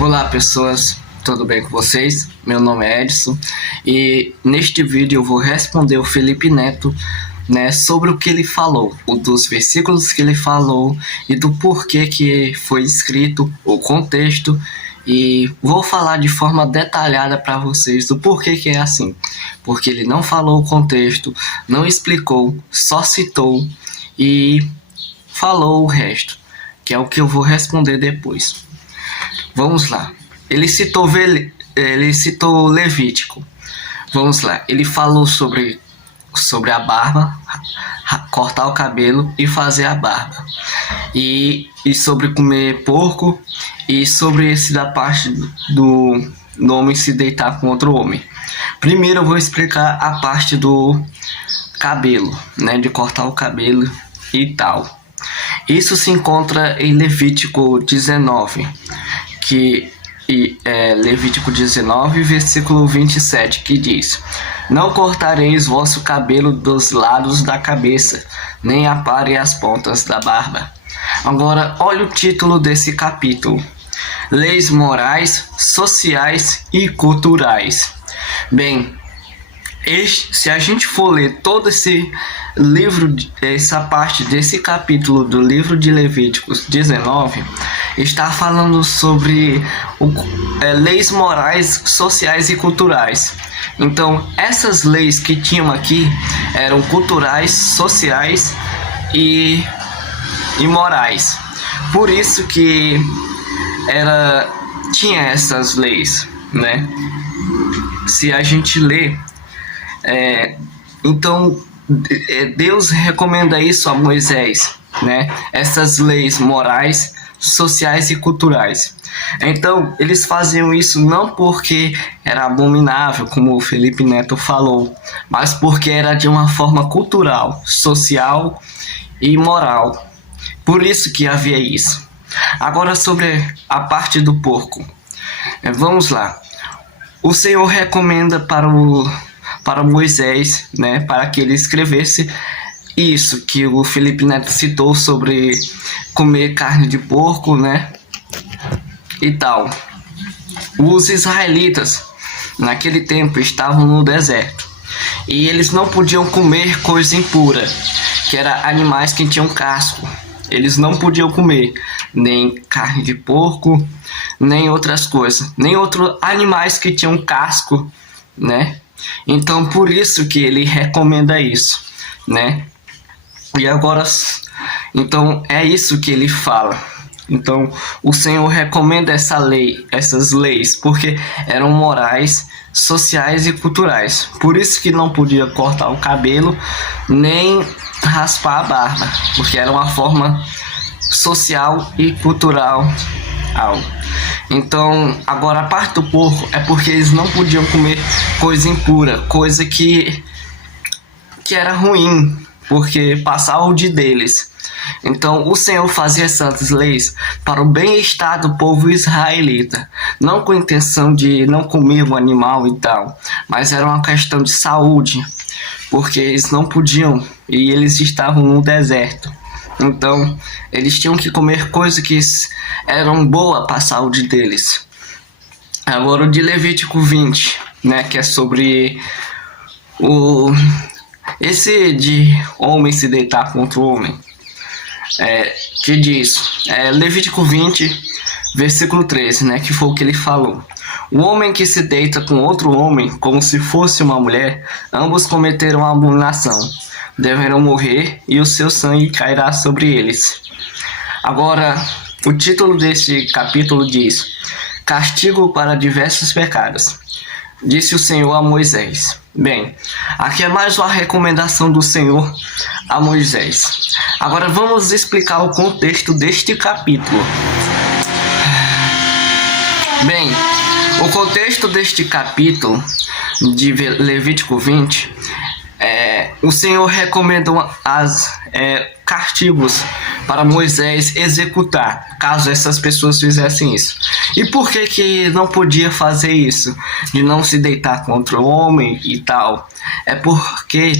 Olá pessoas, tudo bem com vocês? Meu nome é Edson e neste vídeo eu vou responder o Felipe Neto, sobre o que ele falou, dos versículos que ele falou e do porquê que foi escrito, o contexto, e vou falar de forma detalhada para vocês do porquê que é assim. Porque ele não falou o contexto, não explicou, só citou e falou o resto, que é o que eu vou responder depois. Vamos lá. Ele citou Levítico. Vamos lá. Ele falou sobre a barba, cortar o cabelo e fazer a barba. E sobre comer porco e sobre esse da parte do homem se deitar com outro homem. Primeiro eu vou explicar a parte do cabelo, de cortar o cabelo e tal. Isso se encontra em Levítico 19, Levítico 19, versículo 27, que diz: Não cortareis vosso cabelo dos lados da cabeça, nem apare as pontas da barba. Agora, olha o título desse capítulo: Leis morais, sociais e culturais. Bem, se a gente for ler todo esse livro, essa parte desse capítulo do livro de Levíticos 19, está falando sobre leis morais, sociais e culturais. Então, essas leis que tinham aqui eram culturais, sociais e morais. Por isso que tinha essas leis, Se a gente lê, então Deus recomenda isso a Moisés, Essas leis morais, sociais e culturais. Então eles faziam isso não porque era abominável, como o Felipe Neto falou, mas porque era de uma forma cultural, social e moral. Por isso que havia isso. Agora sobre a parte do porco. Vamos lá. O Senhor recomenda para Moisés, para que ele escrevesse isso que o Felipe Neto citou sobre comer carne de porco, e tal. Os israelitas naquele tempo estavam no deserto e eles não podiam comer coisa impura, que era animais que tinham casco. Eles não podiam comer nem carne de porco, nem outras coisas, nem outros animais que tinham casco, Então por isso que ele recomenda isso, E agora, então é isso que ele fala. Então o Senhor recomenda essas leis, porque eram morais, sociais e culturais. Por isso que não podia cortar o cabelo, nem raspar a barba, porque era uma forma social e cultural. Então, agora a parte do porco é porque eles não podiam comer coisa impura, coisa que era ruim, porque passava o dia deles. Então o Senhor fazia essas leis para o bem-estar do povo israelita, não com a intenção de não comer o animal e tal, mas era uma questão de saúde, porque eles não podiam e eles estavam no deserto. Então eles tinham que comer coisas que eram boas para a saúde deles. Agora o de Levítico 20, que é sobre esse de homem se deitar contra o homem, que diz, Levítico 20, versículo 13, que foi o que ele falou: O homem que se deita com outro homem, como se fosse uma mulher, ambos cometeram abominação, deverão morrer e o seu sangue cairá sobre eles. Agora, o título deste capítulo diz: Castigo para diversos pecados. Disse o Senhor a Moisés. Bem, aqui é mais uma recomendação do Senhor a Moisés. Agora vamos explicar o contexto deste capítulo. Bem, o contexto deste capítulo de Levítico 20, o Senhor recomenda castigos para Moisés executar, caso essas pessoas fizessem isso. E por que não podia fazer isso, de não se deitar contra o homem e tal? É porque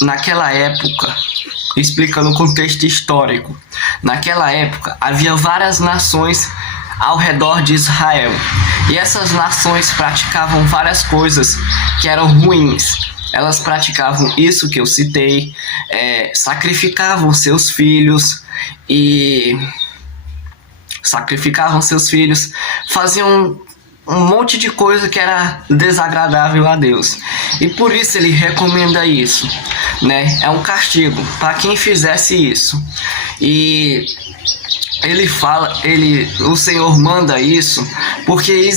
naquela época, explicando o contexto histórico, naquela época havia várias nações ao redor de Israel. E essas nações praticavam várias coisas que eram ruins. Elas praticavam isso que eu citei, sacrificavam seus filhos, faziam um monte de coisa que era desagradável a Deus. E por isso ele recomenda isso, né? É um castigo para quem fizesse isso. E o Senhor manda isso porque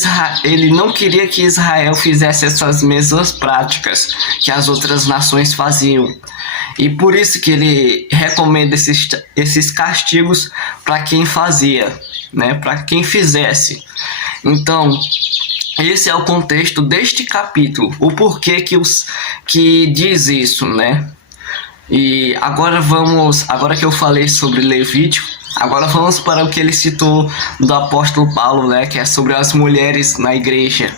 ele não queria que Israel fizesse essas mesmas práticas que as outras nações faziam. E por isso que ele recomenda esses castigos para quem fazia, né? Para quem fizesse. Então, esse é o contexto deste capítulo, o porquê que diz isso, né? E agora que eu falei sobre Levítico, agora vamos para o que ele citou do apóstolo Paulo, né? Que é sobre as mulheres na igreja,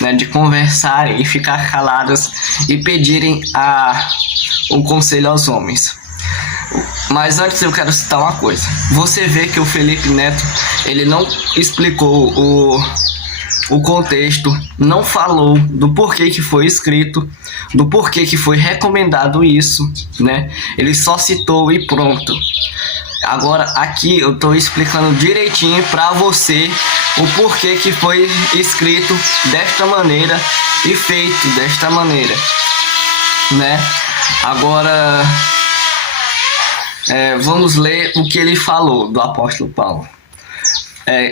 né? De conversarem e ficar caladas e pedirem o conselho aos homens. Mas antes eu quero citar uma coisa. Você vê que o Felipe Neto, ele não explicou o contexto, não falou do porquê que foi escrito, do porquê que foi recomendado isso, né? Ele só citou e pronto. Agora aqui eu estou explicando direitinho para você o porquê que foi escrito desta maneira e feito desta maneira, né? Agora vamos ler o que ele falou do apóstolo Paulo.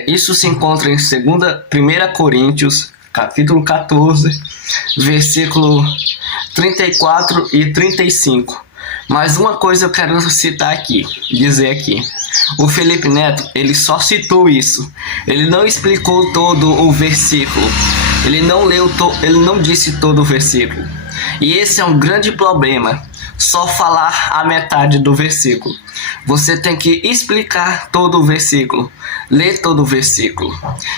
Isso se encontra em 1 Coríntios, capítulo 14, versículo 34 e 35. Mas uma coisa eu quero citar aqui, dizer aqui. O Felipe Neto, ele só citou isso. Ele não explicou todo o versículo. Ele não disse todo o versículo. E esse é um grande problema. Só falar a metade do versículo. Você tem que explicar todo o versículo, ler todo o versículo.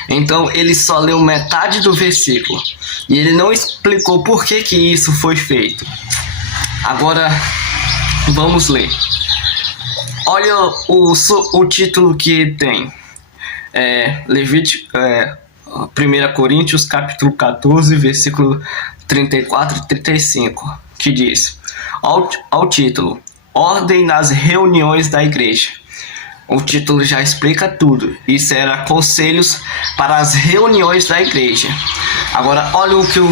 Então ele só leu metade do versículo e ele não explicou por que isso foi feito. Agora vamos ler. Olha o título que tem. Levítico, 1 Coríntios capítulo 14, versículo 34 e 35, que diz: ao título, Ordem nas reuniões da igreja. O título já explica tudo. Isso era conselhos para as reuniões da igreja. Agora, olha o que o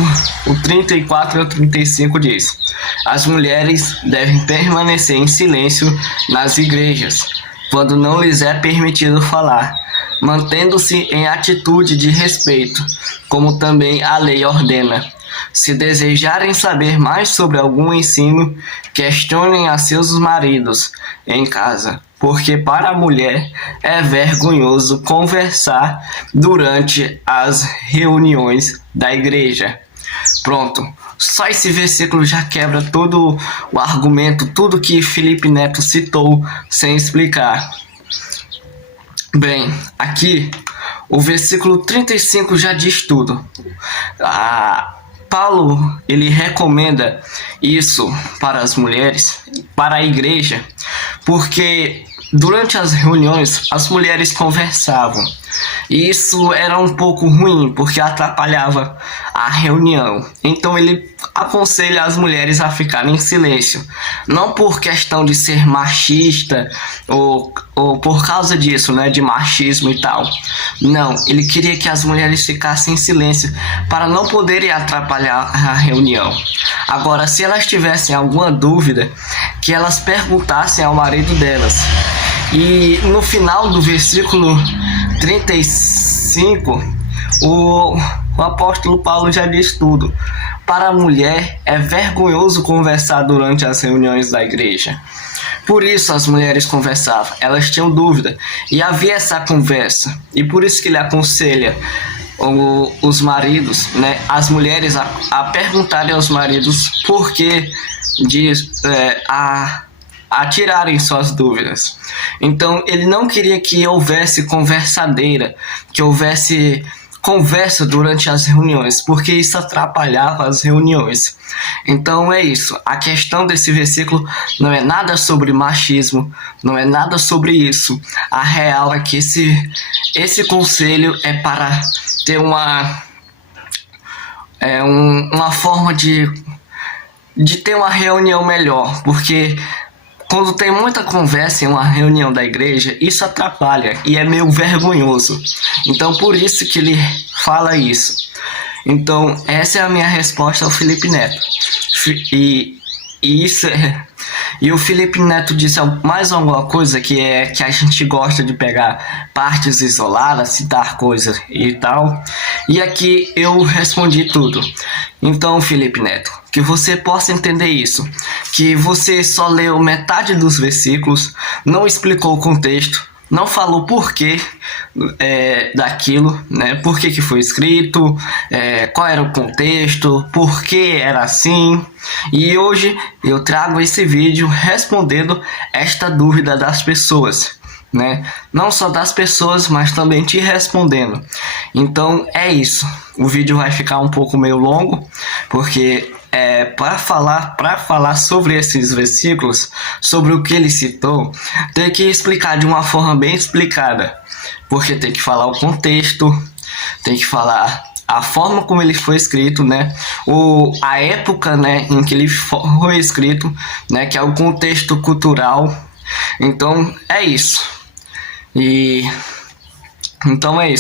34 e o 35 diz. As mulheres devem permanecer em silêncio nas igrejas, quando não lhes é permitido falar, mantendo-se em atitude de respeito, como também a lei ordena. Se desejarem saber mais sobre algum ensino, questionem a seus maridos em casa, porque para a mulher é vergonhoso conversar durante as reuniões da igreja. Pronto, só esse versículo já quebra todo o argumento, tudo que Felipe Neto citou sem explicar. Bem, aqui o versículo 35 já diz tudo. Paulo, ele recomenda isso para as mulheres, para a igreja, porque durante as reuniões as mulheres conversavam. E isso era um pouco ruim, porque atrapalhava a reunião. Então ele aconselha as mulheres a ficarem em silêncio. Não por questão de ser machista ou por causa disso, né, de machismo e tal. Não, ele queria que as mulheres ficassem em silêncio para não poderem atrapalhar a reunião. Agora, se elas tivessem alguma dúvida, que elas perguntassem ao marido delas. E no final do versículo 35, o apóstolo Paulo já diz tudo. Para a mulher é vergonhoso conversar durante as reuniões da igreja. Por isso as mulheres conversavam, elas tinham dúvida e havia essa conversa. E por isso que ele aconselha os maridos, né, as mulheres a perguntarem aos maridos por que a tirarem suas dúvidas. Então ele não queria que houvesse conversadeira, que houvesse conversa durante as reuniões, porque isso atrapalhava as reuniões. Então é isso. A questão desse versículo não é nada sobre machismo, não é nada sobre isso. A real é que esse conselho é para ter uma forma de ter uma reunião melhor, porque quando tem muita conversa em uma reunião da igreja, isso atrapalha e é meio vergonhoso. Então, por isso que ele fala isso. Então, essa é a minha resposta ao Felipe Neto. E o Felipe Neto disse mais alguma coisa que a gente gosta de pegar partes isoladas, citar coisas e tal. E aqui eu respondi tudo. Então, Felipe Neto, que você possa entender isso, que você só leu metade dos versículos, não explicou o contexto, não falou porquê daquilo, né? Por que foi escrito, qual era o contexto, por que era assim. E hoje eu trago esse vídeo respondendo esta dúvida das pessoas, né? Não só das pessoas, mas também te respondendo. Então é isso. O vídeo vai ficar um pouco meio longo, porque para falar sobre esses versículos, sobre o que ele citou, tem que explicar de uma forma bem explicada, porque tem que falar o contexto, tem que falar a forma como ele foi escrito, né? A época, né, em que ele foi escrito, né, que é o contexto cultural. Então é isso. Então é isso.